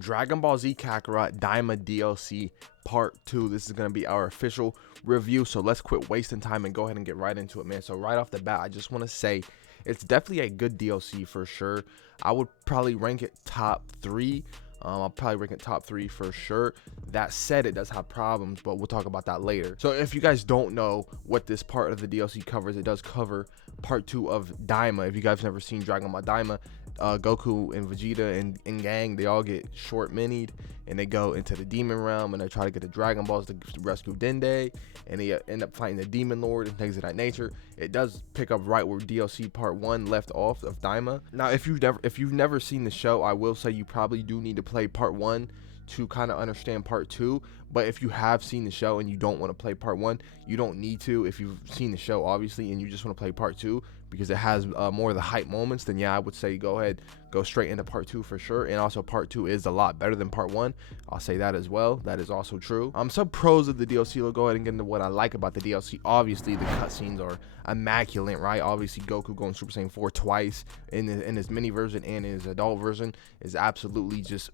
Dragon Ball Z Kakarot Daima DLC Part 2. This is going to be our official review, so let's quit wasting time and go ahead and get right into it, man. So right off the bat, I just want to say it's definitely a good DLC for sure. I would probably rank it top 3. I'll probably rank it top 3 for sure. That said, it does have problems, but we'll talk about that later. So if you guys don't know what this part of the DLC covers, it does cover part 2 of Daima. If you guys have never seen Dragon Ball Daima, Goku and Vegeta and gang, they all get short minied and they go into the demon realm and they try to get the Dragon Balls to rescue Dende, and they end up fighting the Demon Lord and things of that nature. It does pick up right where DLC Part 1 left off of Daima. Now, if you've never seen the show, I will say you probably do need to play Part 1 to kind of understand Part 2. But if you have seen the show and you don't want to play Part 1, you don't need to. If you've seen the show, obviously, and you just want to play Part 2 because it has more of the hype moments, then yeah, I would say go ahead, go straight into Part 2 for sure. And also Part 2 is a lot better than Part 1. I'll say that as well. That is also true. Some pros of the DLC. We'll go ahead and get into what I like about the DLC. Obviously, the cutscenes are immaculate, right? Obviously, Goku going Super Saiyan 4 twice in his mini version and in his adult version is absolutely just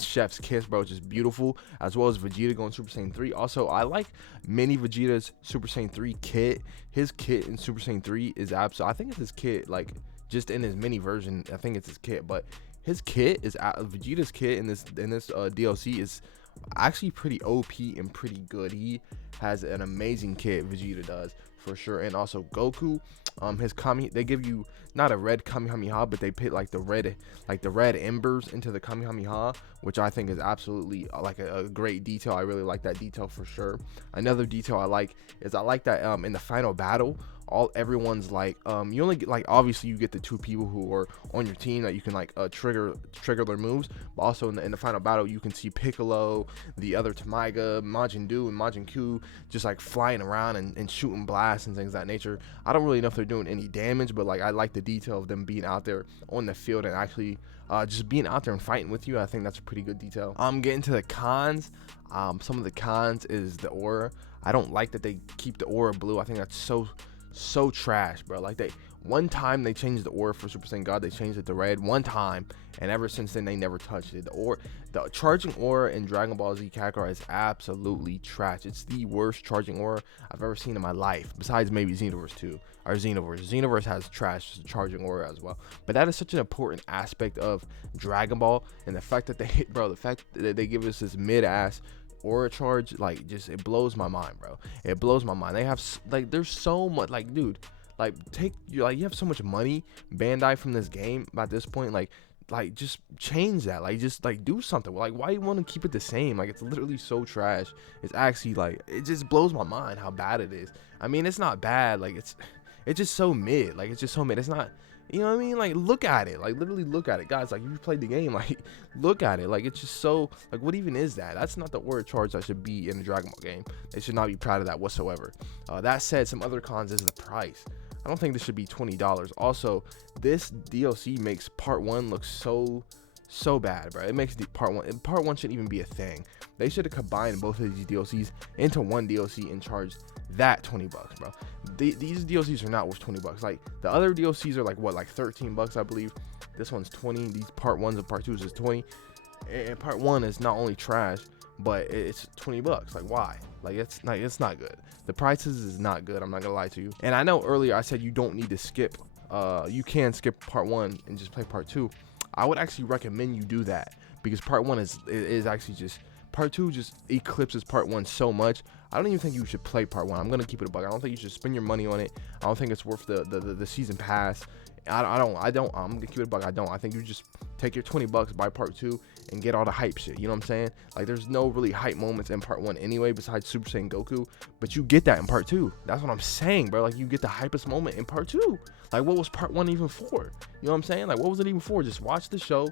chef's kiss, bro. Just beautiful. As well as Vegeta going Super Saiyan 3. Also, I like mini Vegeta's Super Saiyan 3 kit. His kit in Super Saiyan 3 is absolutely, I think it's his kit, like just in his mini version, I think it's his kit, but his kit is Vegeta's kit in this DLC is actually pretty OP and pretty good. He has an amazing kit, Vegeta does, for sure. And also Goku, his they give you not a red Kamehameha, but they put like the red embers into the Kamehameha, which I think is absolutely like a great detail. I really like that detail for sure. Another detail I like is I like that in the final battle, everyone's like you only get, like, obviously you get the 2 people who are on your team that you can like trigger their moves, but also in the final battle you can see Piccolo, the other Tamiga, Majin Buu and Majin Q just like flying around and shooting blasts and things of that nature. I don't really know if they're doing any damage, but like I like the detail of them being out there on the field and actually just being out there and fighting with you. I think that's a pretty good detail. Getting to the cons. Some of the cons is the aura. I don't like that they keep the aura blue. I think that's so trash, bro. Like, one time they changed the aura for Super Saiyan God, they changed it to red one time, and ever since then they never touched it. The charging aura in Dragon Ball Z Kakarot is absolutely trash. It's the worst charging aura I've ever seen in my life, besides maybe Xenoverse 2 or Xenoverse has trash charging aura as well. But that is such an important aspect of Dragon Ball, and the fact that they give us this mid-ass aura charge, like, just, it blows my mind, bro. It blows my mind. They have like, there's so much, like, dude, like, you have so much money, Bandai, from this game at this point. Like just change that. Like, just like do something. Like, why you want to keep it the same? Like, it's literally so trash. It's actually like, it just blows my mind how bad it is. I mean, it's not bad, like it's just so mid. Like, it's just so mid. It's not, you know what I mean? Like, look at it. Like, literally look at it, guys. Like, if you played the game, like, look at it. Like, it's just so, like, what even is that? That's not the aura charge that should be in a Dragon Ball game. They should not be proud of that whatsoever. That said, some other cons is the price. I don't think this should be $20. Also, this DLC makes Part 1 look so bad, bro. It makes Part 1 shouldn't even be a thing. They should have combined both of these DLCs into one DLC and charged that $20, bro. These DLCs are not worth $20. Like, the other DLCs are like, what, like $13, I believe. This one's 20. These Part 1s and Part 2s is 20. And Part 1 is not only trash, but it's $20. Like, why? Like, it's not good. The prices is not good. I'm not gonna lie to you. And I know earlier I said you don't need to skip. You can skip Part 1 and just play Part 2. I would actually recommend you do that, because Part 1 is actually just, Part 2 just eclipses Part 1 so much. I don't even think you should play Part 1. I'm gonna keep it a buck. I don't think you should spend your money on it. I don't think it's worth the season pass. I'm gonna keep it a buck. I think you just take your $20, buy Part 2, and get all the hype shit. You know what I'm saying? Like, there's no really hype moments in Part 1 anyway, besides Super Saiyan Goku, but you get that in Part 2. That's what I'm saying, bro. Like, you get the hypest moment in Part 2. Like, what was Part 1 even for? You know what I'm saying? Like, what was it even for? Just watch the show.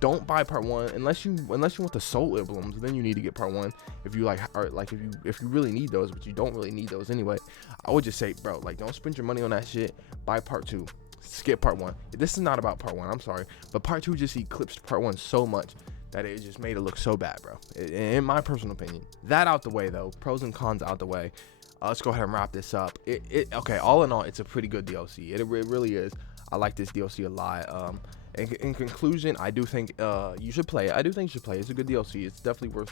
Don't buy Part 1 unless you want the soul emblems. Then you need to get Part 1 if you if you really need those, but you don't really need those anyway. I would just say, bro, like, don't spend your money on that shit. Buy Part 2. Skip Part 1. This is not about Part 1, I'm sorry, but Part 2 just eclipsed Part 1 so much that it just made it look so bad, bro, in my personal opinion. That out the way, though, pros and cons out the way, let's go ahead and wrap this up. Okay, all in all, it's a pretty good DLC. It really is. I like this DLC a lot. In conclusion, I do think you should play it. I do think you should play it. It's a good DLC. It's definitely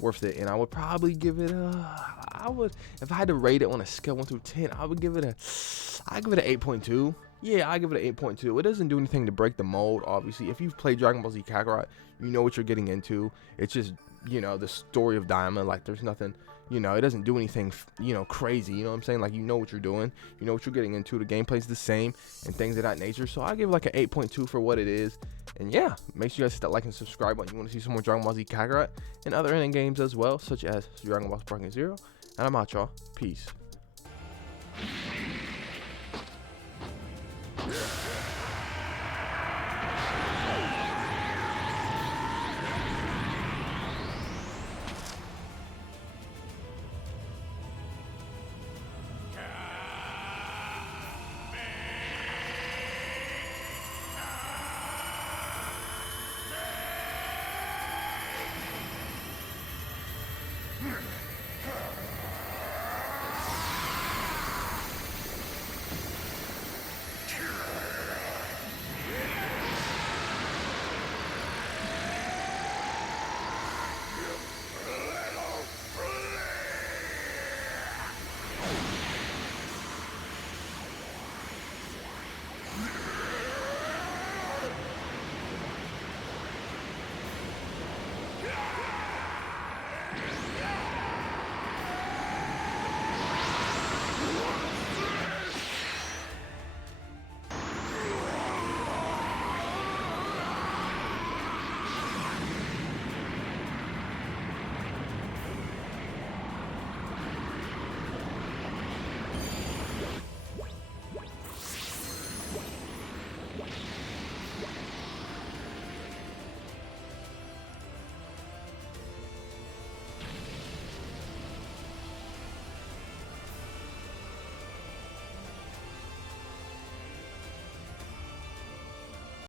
worth it. And I would probably give it if I had to rate it on a scale 1 through 10, I give it an 8.2. Yeah, I give it an 8.2. It doesn't do anything to break the mold, obviously. If you've played Dragon Ball Z Kakarot, you know what you're getting into. It's just, the story of Daima. Like, there's nothing, it doesn't do anything, crazy. You know what I'm saying? Like, you know what you're doing. You know what you're getting into. The gameplay's the same and things of that nature. So I give it like an 8.2 for what it is. And yeah, make sure you guys hit that like and subscribe button. You want to see some more Dragon Ball Z Kakarot and other ending games as well, such as Dragon Ball Sparking Zero. And I'm out, y'all. Peace.